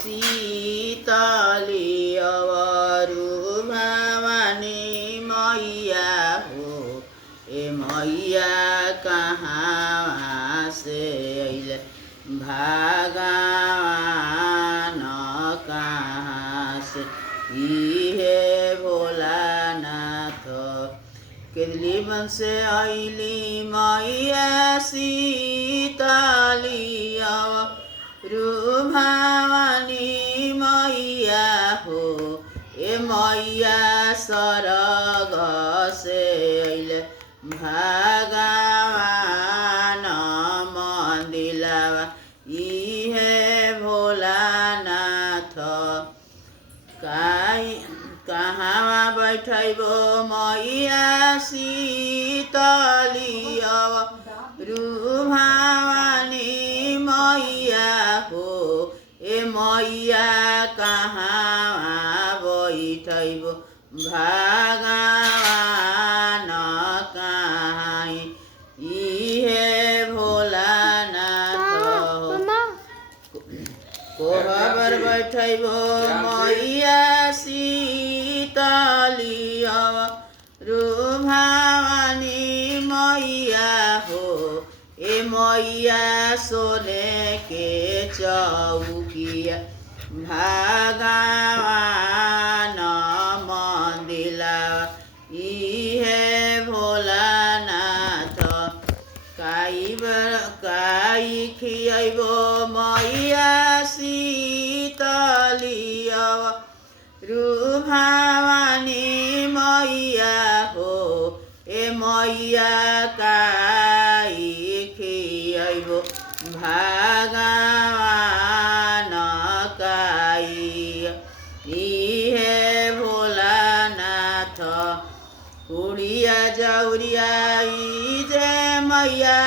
शीतली अवरु भवानी मैया हो ए मैया कहाँ से अइले भगवान कहाँ से इहे भोलानाथ केदली बन से अइली मैया शीतली अवरु भवानी मैया हो ए मैया सरग से अइले भगवान मंदिलवा इहे भोलानाथ कहाँ बैठबो मैया शीतली अवरु भवानी मैया हो ए मैया कहाँ बैठबो भगवान कहाँ इहे भोलानाथ कोहबर बैठबो मैया शीतली अवरु भवानी मैया हो ए मैया सोने के चौकिया भगवान मंदिलवा इहे भोलानाथ काई खियबो मैया शीतली अवरु भवानी मैया हो ए मैया काई खियबो भगवान काई इहे भोलानाथ उड़िया जौरिया जे मैया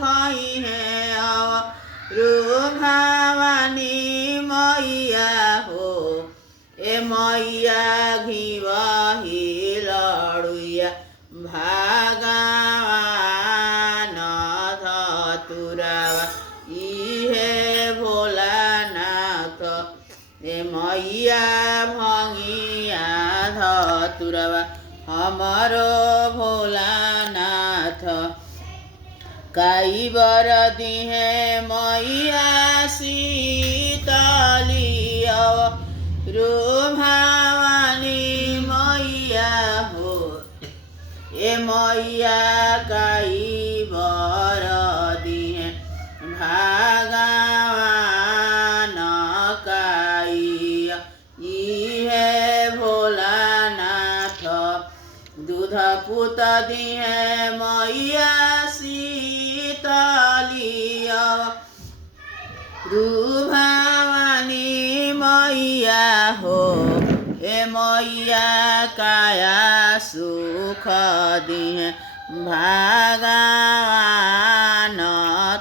खई है अवरु भवानी मैया हो ए मैया घिवही लड़ुया भगवान धतुरावा इहे भोलानाथ ए मैया भंगिया धतुरावा हमारो भोलानाथ काई बर दिहे मैया शीतली अवरु भवानी मैया हो ए मैया काई बर दिहे भगवान काई इहे भोलानाथ दूध पुत दिहे मैया शीतली अवरु भवानी मैया हो ए मैया काया सुख दिहे भगवान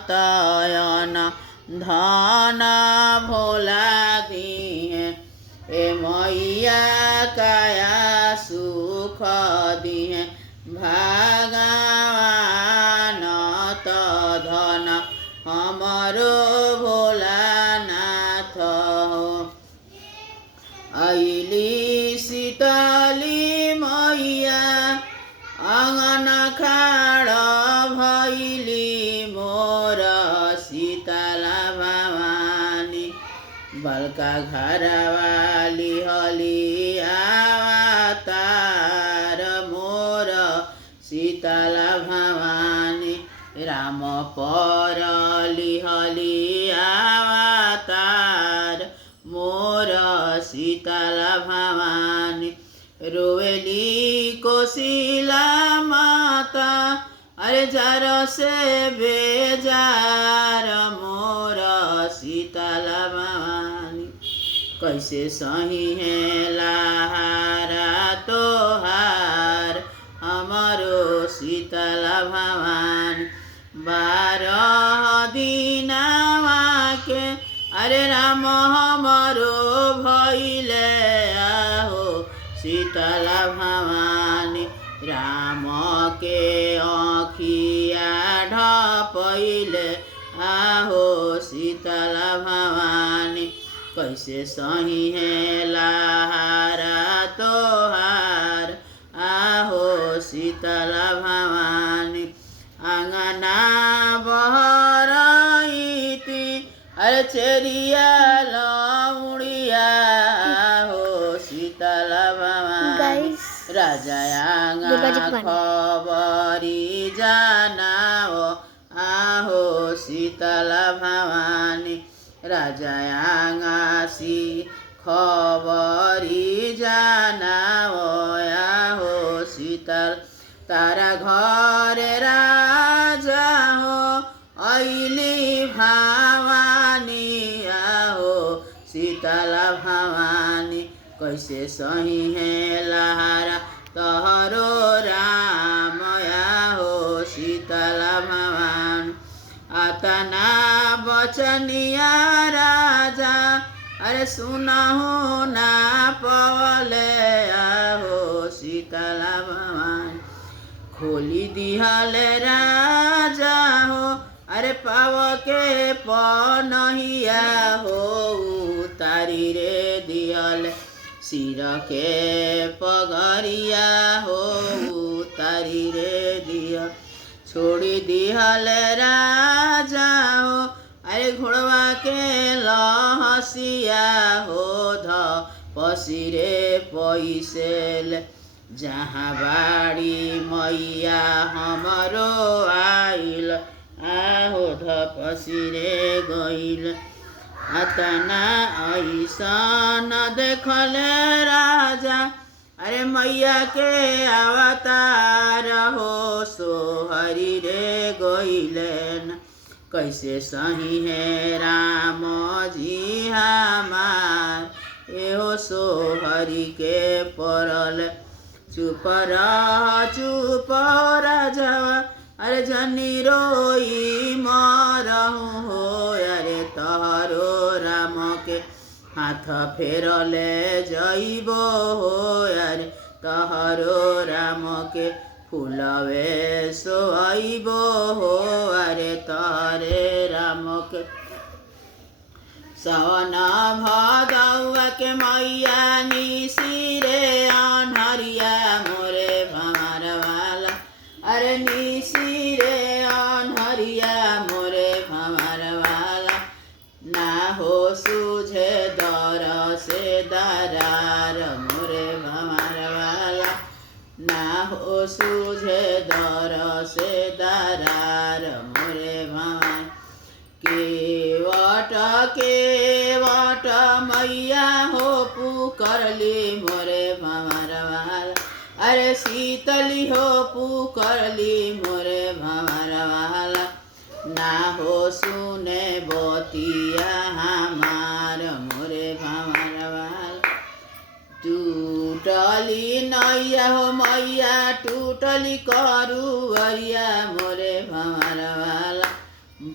तयन धन भोला दिहे ए मैया काया सुख दिहे भगवान त धन हमारो भोलानाथ हो अइली शीतली मैया आंगन खाड़ भैली मोर शीतला भवानी बलका घरवाली हली अवतार मोर शीतला भवानी राम परली हली अवतार मोर शीतला भवानी रोवेली कोशिला माता अरे जार से बेजार मोर शीतला भवानी कैसे सही है लहारा तोहार हमारो शीतला भवानी 12 दिनवा के अरे राम हमारो भइले आहो शीतला भवानी राम के आँखिया ढपैले आहो शीतला भवानी कैसे सही है लहारा तोहार आहो शीतला भवानी आंगना बहरईती अरे चेरिया लौड़िया हो शीतला भवानी राजा आंगा खबरी जानाओ आहो शीतला भवानी राजा आंगासी खबरी जानाओ आहो शीतल तारा घरे राजा हो ऐली भवानी आहो शीतला भवानी कैसे सही है लहारा तोहरो राम आहो शीतला भवानी अतना बचनिया राजा अरे सुनहु ना पवले आहो शीतला भवानी खोली दिहल राजा हो अरे पाव के पनहिया हो तारी रे दियल सिर के पगरिया हो तारी रे दिया छोड़ी दिहल राजा हो अरे घोड़वा के लहसिया हो ध पसिरे पैसेल जहाँ बाड़ी मैया हमरो आइल आहो ध पसिरे गइल अतना ऐसन देखले राजा अरे मैया के अवतार हो सोहरी रे गइलन कैसे सही है राम जी हमार एहो सोहरी के परल चुप राजा अरे जनी रोई मरहु हो अरे तहरो राम के हाथ फेरले जइबो हो अरे तहरो राम के फूलवे सोइबो हो अरे तहरे राम के सवन भदौआ के मैया निसिरे अनहरिया मोरे भंवर वाला अरे निसिरे अनहरिया मोरे भंवर वाला ना हो सूझे दर से दरार मोरे भंवर वाला ना हो सूझे दर से दरार मोरे भंवर केवट मैया हो पुकरली मोरे भंवर वाला अरे शीतली हो पुकरली मोरे भंवर वाला ना हो सुने बतिया हमार मोरे भंवर वाला टूटली नैया हो मैया टूटली करुअरिया मोरे भंवर वाला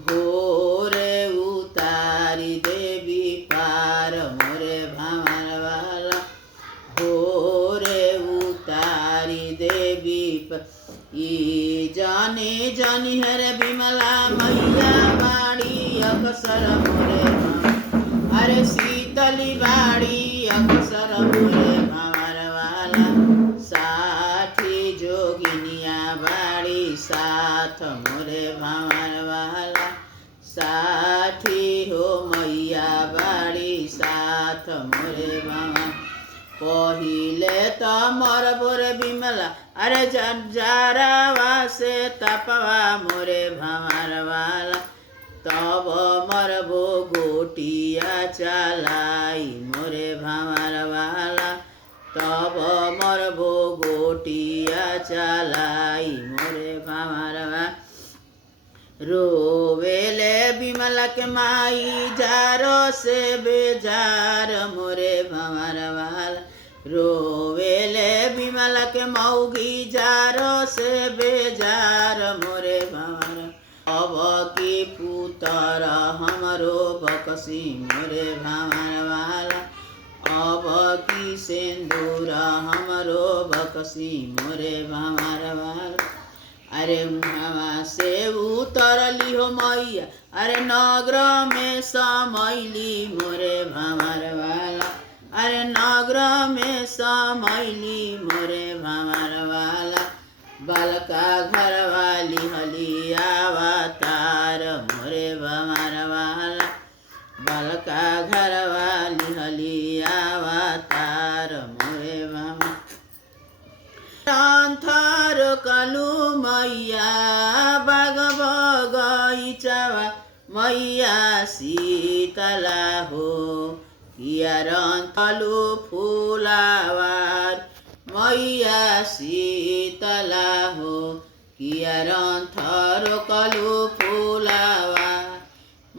भोरे उतारी देवी पार मोरे भंवर वाला भोरे उतारी देवी ई जाने जानी हरे बिमला मैया बाड़ी अक्सर मोरे अरे शीतली बाड़ी अक्सर मोरे भंवर वाला साठी जोगिनिया बाड़ी साथ मोरे भंवर वाला साठी हो मैया बाड़ी साथ मोरे भंवर पहिले त मरबो रे बिमला अरे जरावा से तपवा मोरे भंवर वाला तब मरबो गोटिया चलाई मोरे भंवर वाला तब मरबो गोटिया चलाई मोरे भंवर वाला रोवेले बिमला के माई जारो से बेजार मोरे भंवर वाला रोवेले बिमला के मौगी जारो से बेजार मोरे भंवर अब की पुतर हमरो बकसी मोरे भंवर वाला अब की सिंदूर हमरो बकसी मोरे भंवर वाला अरे उहाँ से उतरली हो मैया अरे नगर में समैली मोरे भंवर अग्र में समैली मोरे भंवर वाला बालका घर वाली हली अवतार मोरे भंवर वाला बालका घर वाली हली अवतार मोरे भंवर अंथर कलु मैया बाग बगैचावा मैया शीतला हो कियारंथलु फुलावार मैया शीतला हो कियारंथर कलु फुलावार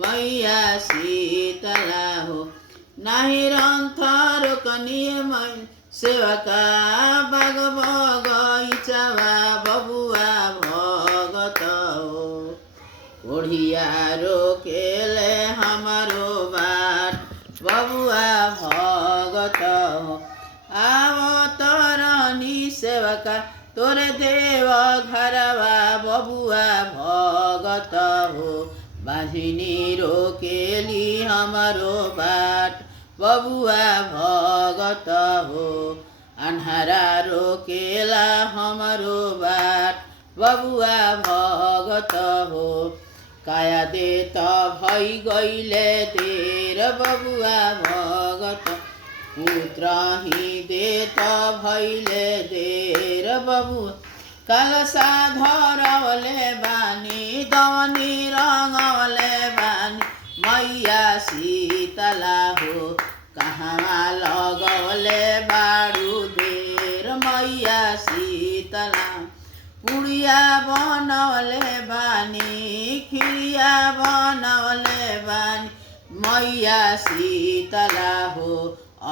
मैया शीतला हो नाही रंथर कनिय सेवका बाग बगैचावा बबुआ भगत हो कोढ़िया रोकेले हमारो बाट बबुआ भगत हो आवतरनी सेवका तोरे देव घरवा बबुआ भगत हो बाझिनी रोकेली हमारो बाट बबुआ भगत हो अन्हारा रोकेला हमारो बाट बबुआ भगत हो काया देत भई गईले देर बबुआ भगत पुत्र ही देत भैले देर बबुआ कलसा धरवले बानी दवनी रंगवले बानी मैया शीतला हो कहाँ लगवले बाड़ू देर मैया शीतला पुड़िया बनवले बानी खिरिया बनवले बानी मैया शीतला हो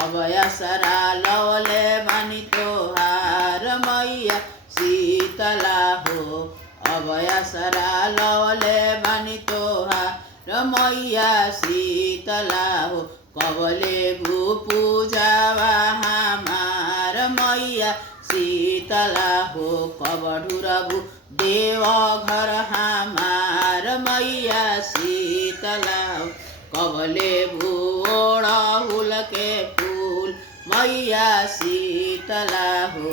अब असरा लवले बानी तोहार मैया शीतला हो अब असरा लवले बानी तोहार मैया शीतला हो कबले भू पूजावा हमार मैया शीतला हो कब ढुरबू देव घर हमार मैया शीतला हो कबले भूड़ हुल के फूल मैया शीतला हो।